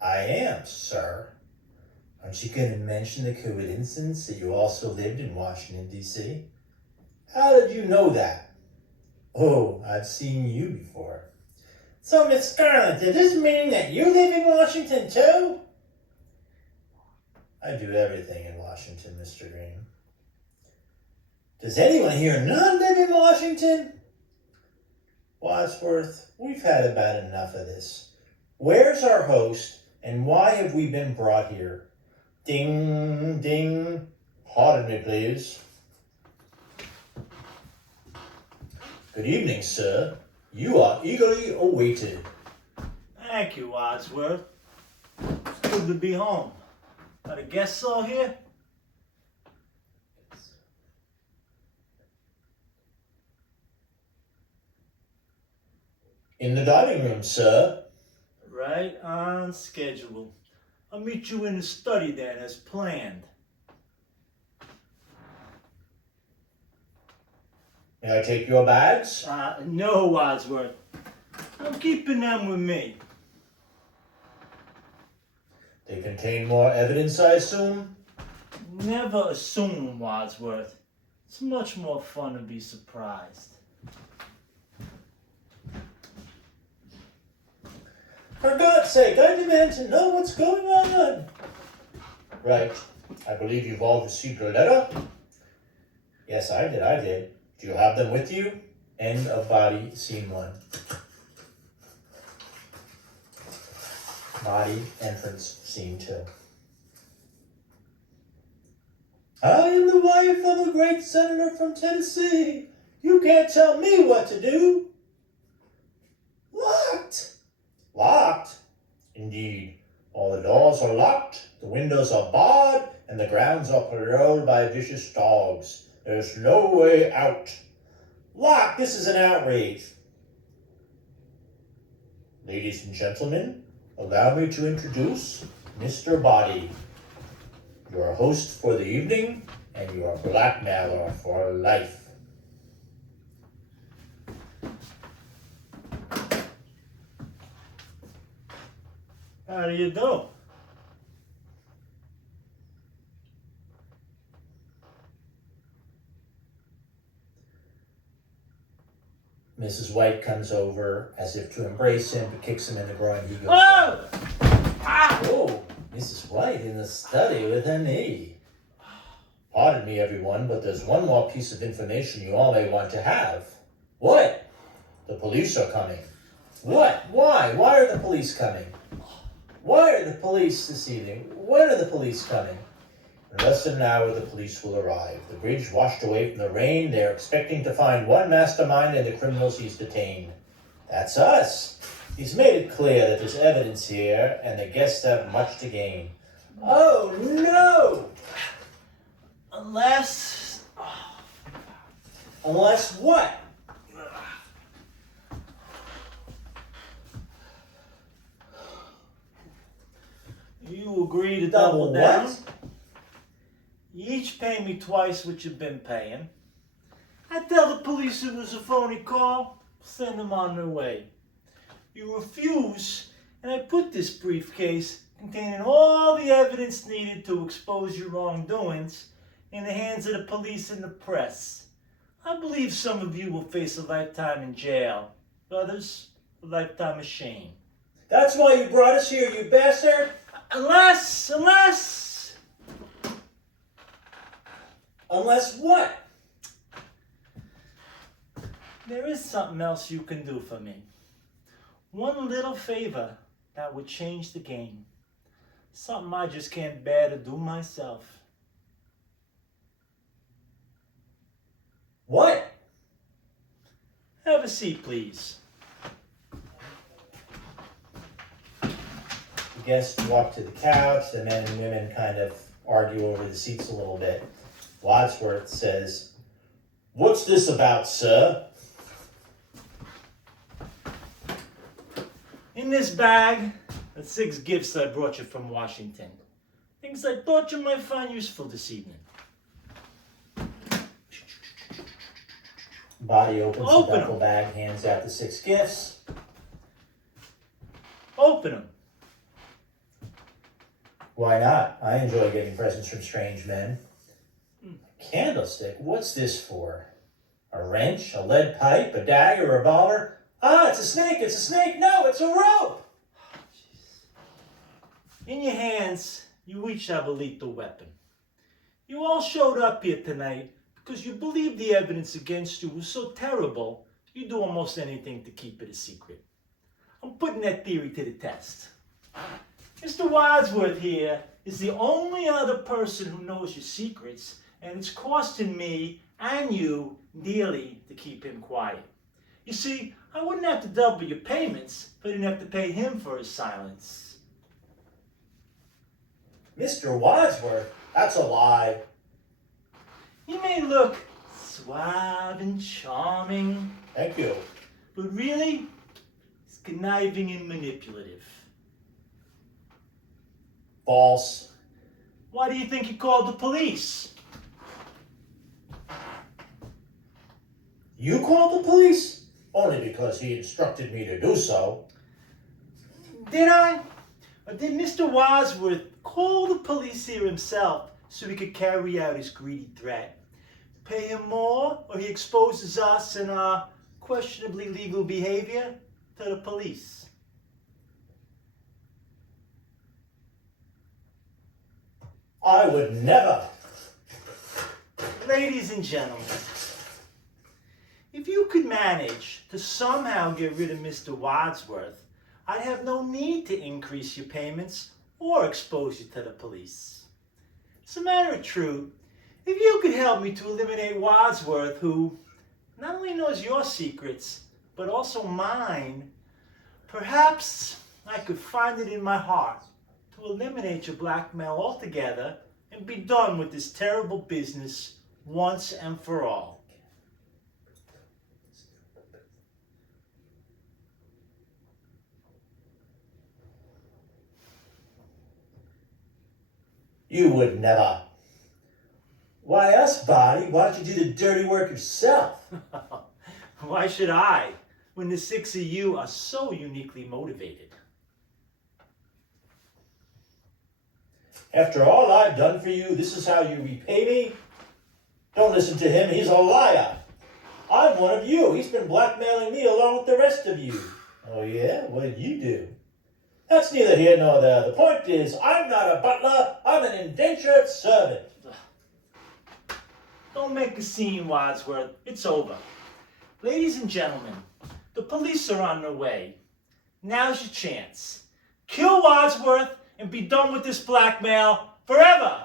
I am, sir. Aren't you going to mention the coincidence that you also lived in Washington, D.C.? How did you know that? Oh, I've seen you before. So, Miss Scarlett, does this mean that you live in Washington, too? I do everything in Washington, Mr. Green. Does anyone here not live in Washington? Wadsworth, we've had about enough of this. Where's our host, and why have we been brought here? Ding, ding. Pardon me, please. Good evening, sir. You are eagerly awaited. Thank you, Wadsworth. It's good to be home. Got a guest all here? In the dining room, sir. Right on schedule. I'll meet you in the study then, as planned. May I take your bags? No, Wadsworth. I'm keeping them with me. They contain more evidence, I assume? Never assume, Wadsworth. It's much more fun to be surprised. For God's sake, I demand to know what's going on. Right. I believe you've all received a letter. Yes, I did. Do you have them with you? End of Boddy, scene 1. Boddy, entrance, scene 2. I am the wife of a great senator from Tennessee. You can't tell me what to do. Locked? Locked? Indeed. All the doors are locked, the windows are barred, and the grounds are patrolled by vicious dogs. There's no way out. Locked? This is an outrage. Ladies and gentlemen, allow me to introduce Mr. Boddy, your host for the evening and your blackmailer for life. How do you do? Mrs. White comes over as if to embrace him, but kicks him in the groin. He goes, Oh! Ah! Oh, Mrs. White in the study with her knee. Pardon me, everyone, but there's one more piece of information you all may want to have. What? The police are coming. What? Why? Why are the police coming? Why are the police this evening? When are the police coming? In less than an hour, the police will arrive. The bridge washed away from the rain. They're expecting to find one mastermind and the criminals he's detained. That's us. He's made it clear that there's evidence here, and the guests have much to gain. Oh, no! Unless what? You agree to double down? What? You each pay me twice what you've been paying. I tell the police it was a phony call, send them on their way. You refuse, and I put this briefcase containing all the evidence needed to expose your wrongdoings in the hands of the police and the press. I believe some of you will face a lifetime in jail, others a lifetime of shame. That's why you brought us here, you bastard? Unless Unless what? there is something else you can do for me. One little favor that would change the game. Something I just can't bear to do myself. What? Have a seat, please. The guests walk to the couch. The men and women kind of argue over the seats a little bit. Wadsworth says, "What's this about, sir?" In this bag are 6 gifts I brought you from Washington. Things I thought you might find useful this evening. Boddy opens the Open duffel bag, hands out the 6 gifts. Open them. Why not? I enjoy getting presents from strange men. Candlestick? What's this for? A wrench? A lead pipe? A dagger? A revolver? Ah, it's a snake! It's a snake! No, it's a rope! In your hands, you each have a lethal weapon. You all showed up here tonight because you believed the evidence against you was so terrible, you'd do almost anything to keep it a secret. I'm putting that theory to the test. Mr. Wadsworth here is the only other person who knows your secrets, and it's costing me and you dearly to keep him quiet. You see, I wouldn't have to double your payments if I didn't have to pay him for his silence. Mr. Wadsworth? That's a lie. He may look suave and charming, Thank you. but really, he's conniving and manipulative. False. Why do you think he called the police? You called the police? Only because he instructed me to do so. Did I? Or did Mr. Wadsworth call the police here himself so he could carry out his greedy threat? Pay him more, or he exposes us and our questionably legal behavior to the police? I would never. Ladies and gentlemen, if you could manage to somehow get rid of Mr. Wadsworth, I'd have no need to increase your payments or expose you to the police. It's a matter of truth. If you could help me to eliminate Wadsworth, who not only knows your secrets, but also mine, perhaps I could find it in my heart to eliminate your blackmail altogether and be done with this terrible business once and for all. You would never. Why us, Boddy? Why don't you do the dirty work yourself? Why should I, when the six of you are so uniquely motivated? After all I've done for you, this is how you repay me? Don't listen to him, he's a liar. I'm one of you. He's been blackmailing me along with the rest of you. Oh yeah? What did you do? That's neither here nor there. The point is, I'm not a butler, I'm an indentured servant. Don't make a scene, Wadsworth. It's over. Ladies and gentlemen, the police are on their way. Now's your chance. Kill Wadsworth and be done with this blackmail forever.